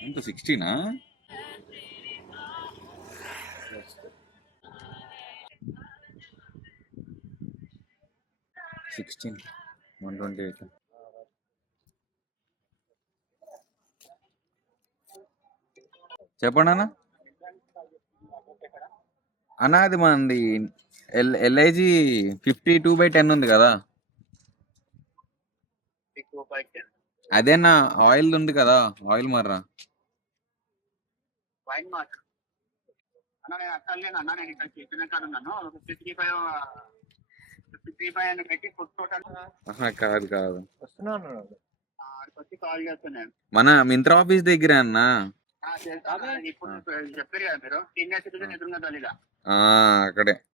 ఇంకా 16 16 128 చెప్పండి అన్న. అన్న అది మనది ఎల్ఐజి 52/10 ఉంది కదా, అదేనా ఆయిల్ ఉంది కదా, ఆయిల్ మర్రా. ఆహా, కాదు కాదు, మన మింత్రా ఆఫీస్ దగ్గర అన్న. ఆ, అక్కడే.